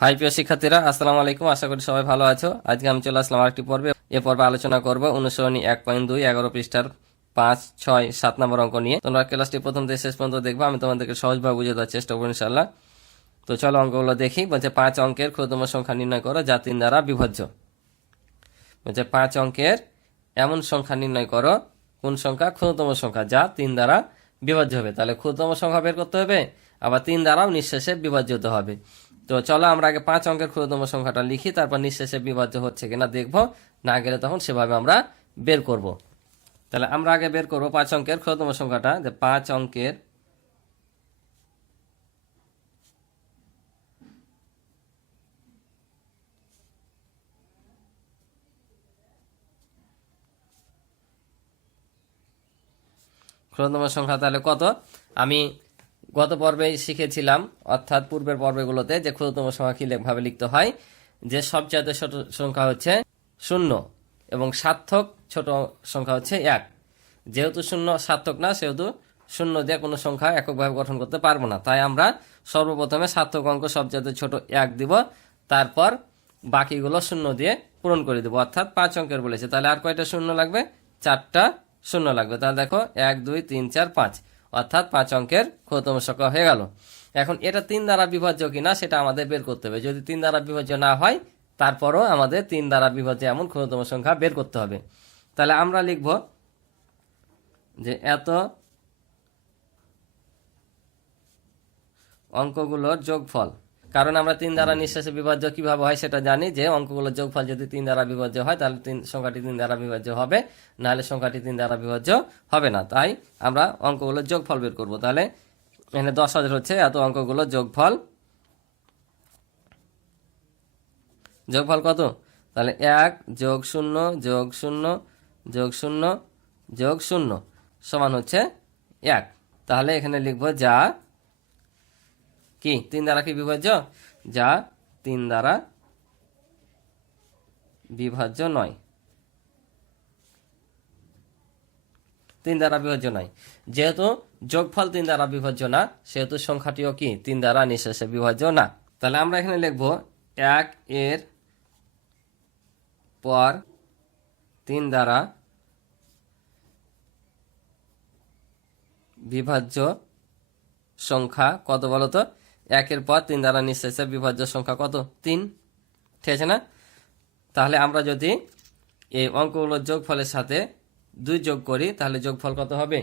High প্রিয় শিক্ষার্থীরা, আসসালামু আলাইকুম। আশা করি সবাই ভালো আছো। আজকে আমি চলে আসলাম আরেকটি পর্বে। এ পর্বে আলোচনা করব অনুসরণী 1.2 11 পৃষ্ঠার 5, 6, 7 নম্বর অঙ্ক নিয়ে। তোমরা ক্লাসটি প্রথম থেকে শেষ পর্যন্ত দেখবো। আমি তোমাদেরকে সহজভাবে বুঝিয়ে দেওয়ার চেষ্টা করবো ইনশাআল্লাহ। তো চলো অঙ্কগুলো দেখি। বলছে 5 অঙ্কের ক্ষুদ্রতম সংখ্যা নির্ণয় করো যা 3 দ্বারা বিভাজ্য। বলছে 5 অঙ্কের এমন সংখ্যা নির্ণয় করো, কোন সংখ্যা ক্ষুদ্রতম সংখ্যা যা 3 দ্বারা বিভাজ্য হবে। তাহলে ক্ষুদ্রতম সংখ্যা বের করতে হবে, আবার 3 দ্বারাও নিঃশেষে বিভাজ্য হতে হবে। তো চলো আমরা আগে 5 অঙ্কের ক্ষুদ্রতম সংখ্যাটা লিখি, তারপর নিঃশেষে বিভাজ্য হচ্ছে কিনা দেখবো। না গেলে তখন সেভাবে আমরা বের করব। তাহলে আমরা আগে বের করবো 5 অঙ্কের ক্ষুদ্রতম সংখ্যাটা। যে 5 অঙ্কের ক্ষুদ্রতম সংখ্যা তাহলে কত, আমি গত পর্বে শিখেছিলাম, অর্থাৎ পূর্বের পর্বগুলোতে, যে ক্ষুদ্রতম সংখ্যা কিভাবে লিখতে হয়। যে সবচেয়ে ছোট সংখ্যা হচ্ছে 0 এবং সার্থক ছোট সংখ্যা হচ্ছে 1। যেহেতু 0 সার্থক না, সেহেতু 0 দিয়ে কোনো সংখ্যা এককভাবে গঠন করতে পারবো না। তাই আমরা সর্বপ্রথমে সার্থক অঙ্ক সবচেয়ে ছোট 1 দিব, তারপর বাকিগুলো 0 দিয়ে পূরণ করে দেবো। অর্থাৎ 5 অঙ্কের বলেছে, তাহলে আর কয়টা 0 লাগবে? 4টা 0 লাগবে। তাহলে দেখো 1 2 3 4 5, অর্থাৎ 5 অঙ্কের ক্ষুদ্রতম সংখ্যা হয়ে গেল। এখন এটা 3 দ্বারা বিভাজ্য কিনা সেটা আমাদের বের করতে হবে। যদি 3 দ্বারা বিভাজ্য না হয়, তারপরও আমাদের 3 দ্বারা বিভাজ্য এমন ক্ষুদ্রতম সংখ্যা বের করতে হবে। তাহলে আমরা লিখব যে এত অঙ্কগুলোর যোগফল। কারণ আমরা 3 দ্বারা নিঃশেষে বিভাজ্য কিভাবে হয় সেটা জানি, যে অঙ্কগুলোর যোগফল যদি 3 দ্বারা বিভাজ্য হয়, তাহলে সংখ্যাটি 3 দ্বারা বিভাজ্য হবে, নাহলে সংখ্যাটি 3 দ্বারা বিভাজ্য হবে না। তাই আমরা অঙ্কগুলোর যোগফল বের করব। তাহলে এখানে 10,000 হচ্ছে এত অঙ্কগুলোর যোগফল। যোগফল কত? তাহলে 1 যোগ 0 যোগ 0 যোগ 0 যোগ 0 সমান হচ্ছে 1। তাহলে এখানে লিখবো যা কি 3 দ্বারা কি বিভাজ্য? যা 3 দ্বারা বিভাজ্য নয়। 3 দ্বারা বিভাজ্য নয়। যেহেতু যোগফল 3 দ্বারা বিভাজ্য না, সেহেতু সংখ্যাটিও কি 3 দ্বারা নিঃশেষে বিভাজ্য না। তাহলে আমরা এখানে লিখবো 1 এর পর 3 দ্বারা বিভাজ্য সংখ্যা কত বলতো? 1 এর পর 3 দ্বারা নিঃশেষে বিভাজ্য সংখ্যা কত? 3। ঠিক আছে না? তাহলে আমরা যদি এই অঙ্কগুলোর যোগফলের সাথে 2 যোগ করি, তাহলে যোগফল কত হবে?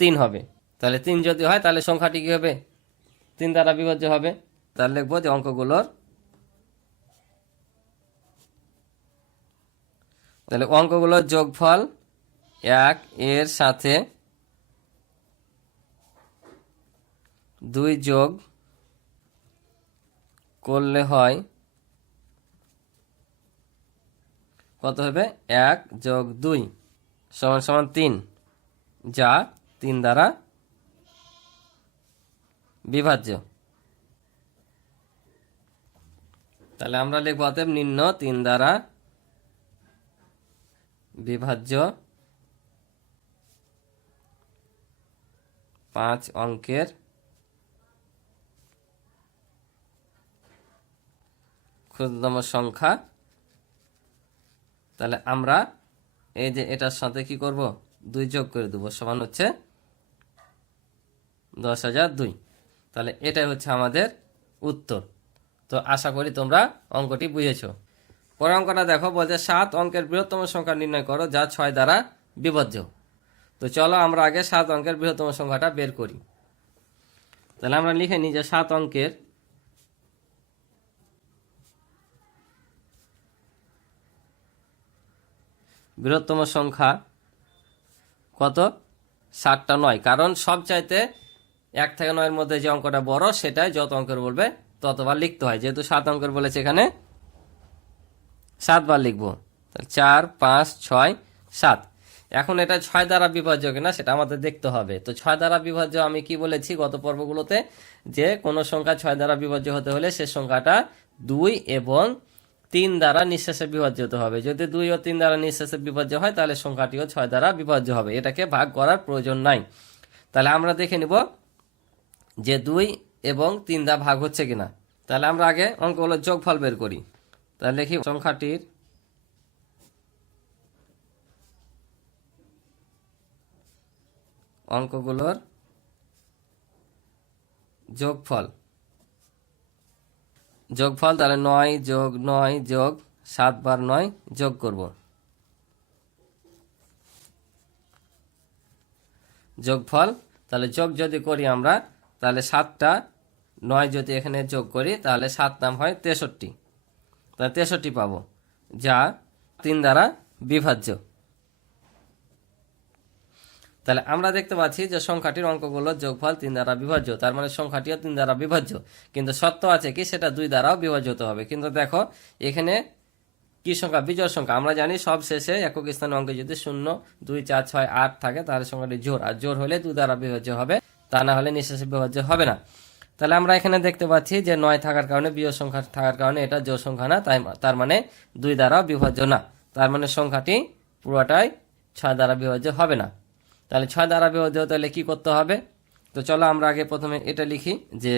3 হবে। তাহলে 3 যদি হয়, তাহলে সংখ্যাটি কি হবে? 3 দ্বারা বিভাজ্য হবে। তাহলে লিখবো যে অঙ্কগুলোর যোগফল 1 এর সাথে 2 যোগ করলে হয় কত হবে? 1 যোগ 2 সমান সমান 3, যা 3 দ্বারা বিভাজ্য। তাহলে আমরা লিখব অতএব নিম্ন 3 দ্বারা বিভাজ্য 5 অঙ্কের ক্ষুদ্রতম সংখ্যা। তাহলে আমরা এই যে এটার সাথে কি করব? 2 যোগ করে দেবো, সমান হচ্ছে 10,002। তাহলে এটাই হচ্ছে আমাদের উত্তর। তো আশা করি তোমরা অঙ্কটি বুঝেছো। পরের অঙ্কটা দেখো, বলছে 7 অঙ্কের বৃহত্তম সংখ্যা নির্ণয় করো যা 6 দ্বারা বিভাজ্য। তো চলো আমরা আগে 7 অঙ্কের বৃহত্তম সংখ্যাটা বের করি। তাহলে আমরা লিখে নিই যে 7 অঙ্কের বৃহত্তম সংখ্যা কত? 7টা 9। কারণ সবচাইতে 1 থেকে 9 এর মধ্যে যে অঙ্কটা বড়, সেটাই যত অঙ্কের বলবে ততবার লিখতে হয়। যেহেতু 7 অঙ্কের বলেছে, এখানে 7 বার লিখবো। 4 5 6 7। এখন এটা 6 দ্বারা বিভাজ্য কিনা সেটা আমাদের দেখতে হবে। তো 6 দ্বারা বিভাজ্য আমি কি বলেছি গত পর্বগুলোতে, যে কোনো সংখ্যা 6 দ্বারা বিভাজ্য হতে হলে সে সংখ্যাটা 2 এবং 3 দ্বারা নিঃশেষে বিভাজ্য হতে হবে। যদি 2 ও 3 দ্বারা নিঃশেষে বিভাজ্য হয়, তাহলে সংখ্যাটিও 6 দ্বারা বিভাজ্য হবে। এটাকে ভাগ করার প্রয়োজন নাই। তাহলে আমরা দেখে নিব যে 2 এবং 3 দ্বারা ভাগ হচ্ছে কিনা। তাহলে আমরা আগে অঙ্কগুলোর যোগফল বের করি। তাহলে লিখি সংখ্যাটির অঙ্কগুলোর যোগফল। যোগফল তাহলে 9 যোগ 9 যোগ 7 বার 9 যোগ করব। যোগফল তাহলে যোগ যদি করি আমরা, তাহলে 7টা 9 যদি এখানে যোগ করি তাহলে 7 নাম হয় 63। তাহলে 63 পাবো, যা 3 দ্বারা বিভাজ্য। তাহলে আমরা দেখতে পাচ্ছি যে সংখ্যাটির অঙ্কগুলো যোগফল 3 দ্বারা বিভাজ্য, তার মানে সংখ্যাটিও 3 দ্বারা বিভাজ্য। কিন্তু সত্য আছে কি, সেটা 2 দ্বারাও বিভাজ্য হতে হবে। কিন্তু দেখো এখানে কি সংখ্যা, বিজোড় সংখ্যা। আমরা জানি সব শেষে একক স্থানে অঙ্কে যদি 0, 2, 4, 6, 8 থাকে তাহলে সংখ্যাটি জোড়, আর জোড় হলে 2 দ্বারা বিভাজ্য হবে, তা না হলে নিঃশেষে বিভাজ্য হবে না। তাহলে আমরা এখানে দেখতে পাচ্ছি যে 9 থাকার কারণে, বিজোড় সংখ্যা থাকার কারণে এটা জোড় সংখ্যা না, তার মানে 2 দ্বারাও বিভাজ্য না। তার মানে সংখ্যাটি পুরোটাই 6 দ্বারা বিভাজ্য হবে না। তাহলে 6 দ্বারা বিভাজ্য তাহলে কি করতে হবে? তো চলো আমরা আগে প্রথমে এটা লিখি যে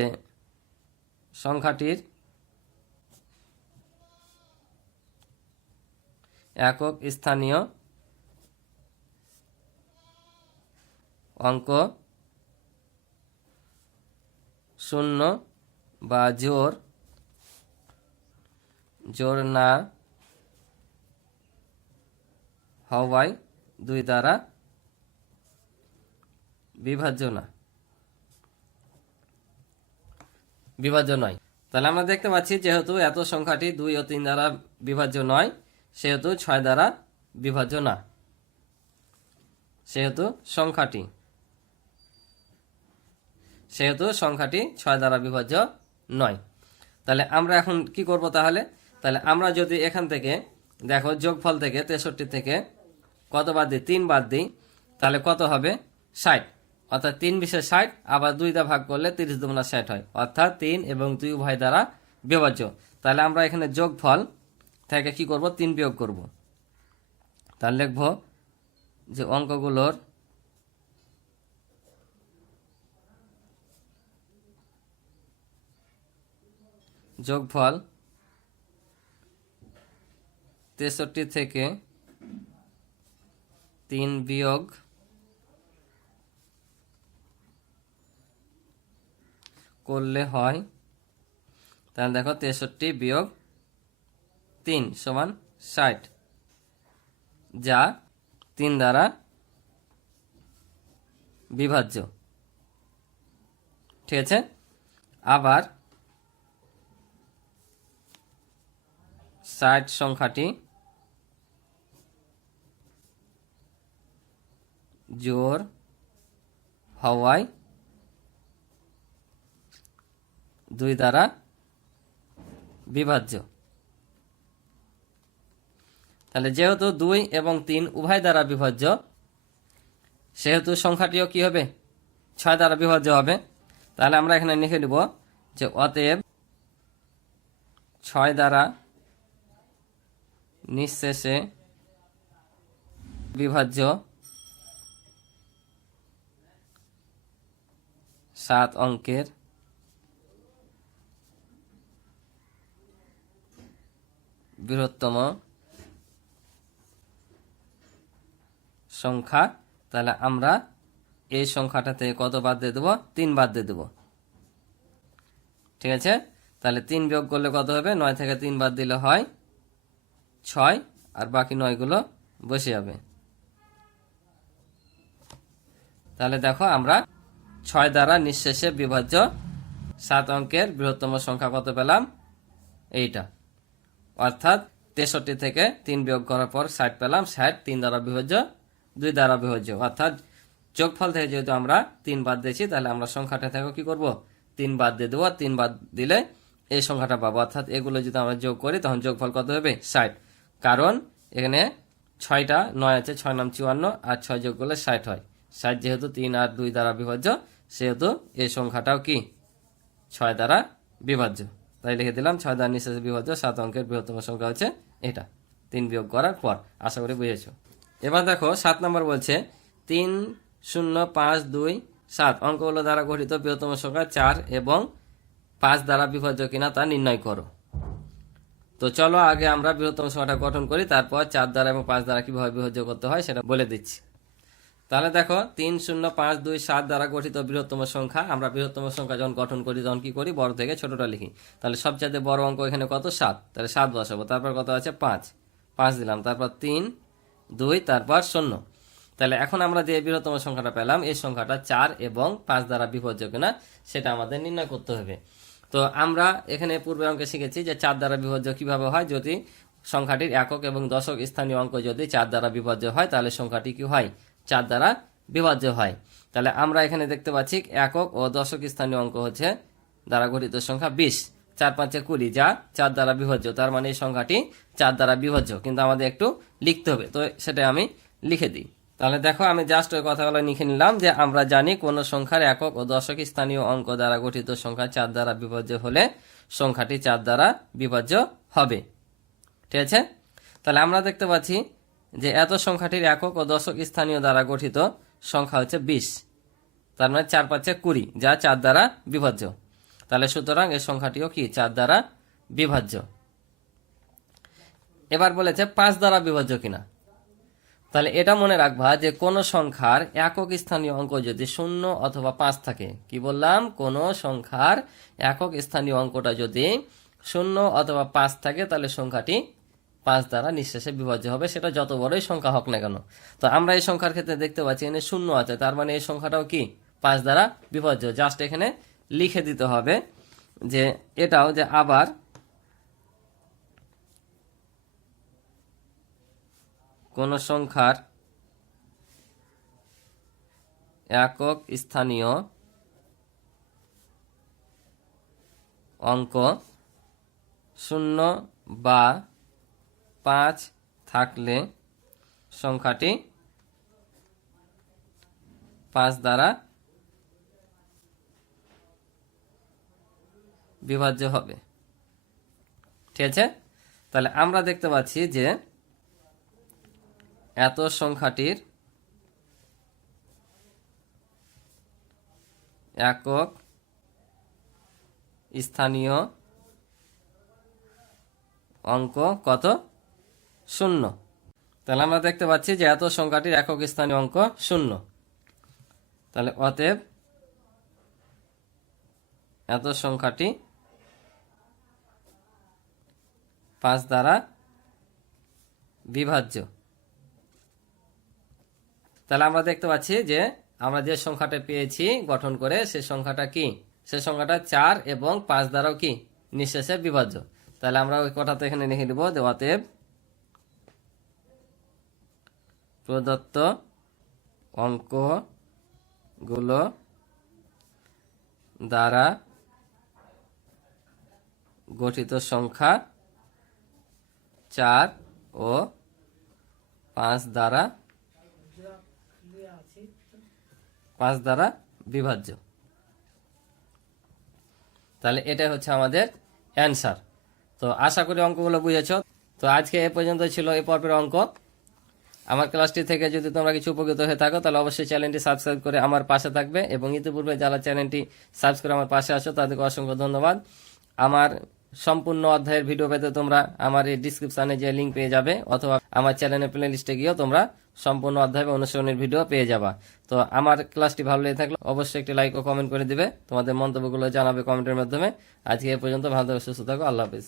সংখ্যাটির একক স্থানীয় অঙ্ক 0 বা জোড় না হওয়ায় 2 দ্বারা বিভাজ্য নয়। তাহলে আমরা দেখতে পাচ্ছি যেহেতু এত সংখ্যাটি 2 ও 3 দ্বারা বিভাজ্য নয়, সেহেতু 6 দ্বারা বিভাজ্য না। সেহেতু সংখ্যাটি 6 দ্বারা বিভাজ্য নয়। তাহলে আমরা এখন কি করব? তাহলে আমরা যদি এখান থেকে দেখো যোগফল থেকে 63 থেকে কত বাদ দিই? 3 বাদ দিই, তাহলে কত হবে? 60। অর্থাৎ 3 বিশে 60, আবার 2 দ্বারা ভাগ করলে 30 দুগুণা 60 হয়, অর্থাৎ 3 এবং 2 উভয় দ্বারা বিভাজ্য। তাহলে আমরা এখানে যোগফল থেকে কি করব? 3 বিয়োগ করব। তাহলে লিখব যে অঙ্কগুলোর যোগফল 63 থেকে 3 বিয়োগ করলে হয়, তাহলে দেখো 63 বিয়োগ 3 সমান 60, যা 3 দ্বারা বিভাজ্য। ঠিক আছে। আবার 60 সংখ্যাটি জোড় হওয়ায় 2 দ্বারা বিভাজ্য। তাহলে যেহেতু 2 এবং 3 উভয় দ্বারা বিভাজ্য, সেহেতু সংখ্যাটিও কি হবে? 6 দ্বারা বিভাজ্য হবে। তাহলে আমরা এখানে লিখে দেব যে অতএব 6 দ্বারা নিঃশেষে বিভাজ্য 7 অঙ্কের বৃহত্তম সংখ্যা। তাহলে আমরা এই সংখ্যাটা থেকে কত বাদ দিয়ে দেবো? 3 বাদ দিয়ে দেবো। ঠিক আছে। তাহলে 3 বিয়োগ করলে কত হবে? 9 থেকে 3 বাদ দিলে হয় 6, আর বাকি 9 গুলো বসে যাবে। তাহলে দেখো আমরা 6 দ্বারা নিঃশেষে বিভাজ্য 7 অঙ্কের বৃহত্তম সংখ্যা কত পেলাম? এইটা। অর্থাৎ 63 থেকে 3 বিয়োগ করার পর 60 পেলাম। 60 3 দ্বারা বিভাজ্য, 2 দ্বারা বিভাজ্য। অর্থাৎ যোগফল থেকে যেহেতু আমরা 3 বাদ দিয়েছি, তাহলে আমরা সংখ্যাটা থেকে কি করব? 3 বাদ দিয়ে দেবো। 3 বাদ দিলে এই সংখ্যাটা পাবো। অর্থাৎ এগুলো যদি আমরা যোগ করি তখন যোগফল কত হবে? 60। কারণ এখানে 6টা 9 আছে, 6 নাম 54, আর 6 যোগ করলে 60 হয়। 60 যেহেতু 3 আর 2 দ্বারা বিভাজ্য, সেহেতু এই সংখ্যাটাও কি 6 দ্বারা বিভাজ্য। তাই লিখে দিলাম 6 দ্বারা নিঃশেষে বিভাজ্য 7 অঙ্কের বৃহত্তম সংখ্যা হচ্ছে এটা। 3 বিয়োগ করার পর। আশা করি বুঝেছো। এবার দেখো 7 নম্বর বলছে 3, 0, 5, 2, 7 অঙ্কগুলো দ্বারা গঠিত বৃহত্তম সংখ্যা 4 এবং 5 দ্বারা বিভাজ্য কিনা তা নির্ণয় করো। তো চলো আগে আমরা বৃহত্তম সংখ্যাটা গঠন করি, তারপর 4 দ্বারা এবং 5 দ্বারা কিভাবে বিভাজ্য করতে হয় সেটা বলে দিচ্ছি। তাহলে দেখো 3 0 5 2 7 দ্বারা গঠিত বৃহত্তম সংখ্যা। আমরা বৃহত্তম সংখ্যা যখন গঠন করি তখন কি করি, বড় থেকে ছোটটা লিখি। তাহলে সবচেয়ে বড় অঙ্ক এখানে কত, 7, তাহলে 7 বসাবো। তারপর কত আছে, 5 দিলাম, তারপর 3 2 তারপর 0। তাহলে এখন আমরা যে বৃহত্তম সংখ্যাটা পেলাম এই সংখ্যাটা 4 এবং 5 দ্বারা বিভাজ্য কিনা সেটা আমাদের নির্ণয় করতে হবে। তো আমরা এখানে পূর্বে অঙ্কে শিখেছি যে 4 দ্বারা বিভাজ্য কিভাবে হয়, যদি সংখ্যাটির একক এবং দশক স্থানীয় অঙ্ক যদি 4 দ্বারা বিভাজ্য হয় তাহলে সংখ্যাটি কি হয়, 4 দ্বারা বিভাজ্য হয়। তাহলে আমরা এখানে দেখতে পাচ্ছি একক ও দশক স্থানীয় অঙ্ক হচ্ছে দ্বারা গঠিত সংখ্যা 20, 4 5 20, যা 4 দ্বারা বিভাজ্য। তার মানে এই সংখ্যাটি 4 দ্বারা বিভাজ্য, কিন্তু আমাদের একটু লিখতে হবে, তো সেটা আমি লিখে দিই। তাহলে দেখো আমি জাস্ট ওই কথাগুলো লিখে নিলাম যে আমরা জানি কোন সংখ্যার একক ও দশক স্থানীয় অঙ্ক দ্বারা গঠিত সংখ্যা 4 দ্বারা বিভাজ্য হলে সংখ্যাটি 4 দ্বারা বিভাজ্য হবে। ঠিক আছে, তাহলে আমরা দেখতে পাচ্ছি যে এত সংখ্যাটির একক ও দশক স্থানীয় দ্বারা গঠিত সংখ্যা হচ্ছে 20, তার মানে 4 5 20, যা 4 দ্বারা বিভাজ্য। তাহলে সুতরাং এই সংখ্যাটিও কি 4 দ্বারা বিভাজ্য। এবার বলেছে 5 দ্বারা বিভাজ্য কিনা। তাহলে এটা মনে রাখবা যে কোন সংখ্যার একক স্থানীয় অঙ্ক যদি 0 অথবা 5 থাকে, কি বললাম, কোন সংখ্যার একক স্থানীয় অঙ্কটা যদি 0 অথবা 5 থাকে তাহলে সংখ্যাটি 5 দ্বারা নিঃশেষে বিভাজ্য হবে, সেটা যত বড়ই সংখ্যা হোক না কেন। তো আমরা এই সংখ্যার ক্ষেত্রে দেখতে পাচ্ছি এখানে 0 আছে, তার মানে এই সংখ্যাটাও কি 5 দ্বারা বিভাজ্য। জাস্ট এখানে লিখে দিতে হবে যে এটাও যে আবার কোন সংখ্যার একক স্থানীয় অঙ্ক 0 বা 5 থাকলে সংখ্যাটি 5 দ্বারা বিভাজ্য হবে। ঠিক আছে, তাহলে আমরা দেখতে পাচ্ছি যে এত সংখ্যাটির একক স্থানীয় অঙ্ক কত, 0। তাহলে আমরা দেখতে পাচ্ছি যে এত সংখ্যাটির একক স্থানীয় অঙ্ক 0। তাহলে অতএব এত সংখ্যাটি 5 দ্বারা বিভাজ্য। তাহলে আমরা দেখতে পাচ্ছি যে আমরা যে সংখ্যাটা পেয়েছি গঠন করে সে সংখ্যাটা কি, সে সংখ্যাটা 4 এবং 5 দ্বারাও কি নিঃশেষে বিভাজ্য। তাহলে আমরা ওই কথাটা এখানে লিখে দেব যে অতএব প্রদত্ত অঙ্কগুলো দ্বারা গঠিত সংখ্যা 4 ও 5 দ্বারা বিভাজ্য। তাহলে এটাই হচ্ছে আমাদের অ্যান্সার। তো আশা করি অঙ্কগুলো বুঝেছ। তো আজকে এ পর্যন্ত ছিল এই পর্বের অঙ্ক। আমার ক্লাসটি থেকে যদি তোমরা কিছু উপকৃত হয়ে থাকো তাহলে অবশ্যই চ্যানেলটি সাবস্ক্রাইব করে আমার পাশে থাকবে, এবং ইতিপূর্বে যারা চ্যানেলটি সাবস্ক্রাইব করে আমার পাশে আছো তাদেরকে অসংখ্য ধন্যবাদ। আমার সম্পূর্ণ অধ্যায়ের ভিডিও পেতে তোমরা আমার এই ডিসক্রিপশনে যে লিঙ্ক পেয়ে যাবে, অথবা আমার চ্যানেলের প্লে লিস্টে গিয়েও তোমরা সম্পূর্ণ অধ্যায় বা অনুশীলনের ভিডিও পেয়ে যাবা। তো আমার ক্লাসটি ভালো লেগে থাকলে অবশ্যই একটি লাইক ও কমেন্ট করে দিবে, তোমাদের মন্তব্যগুলো জানাবে কমেন্টের মাধ্যমে। আজকে এ পর্যন্ত, ভালো থাকো, সুস্থ থাকো, আল্লাহ হাফেজ।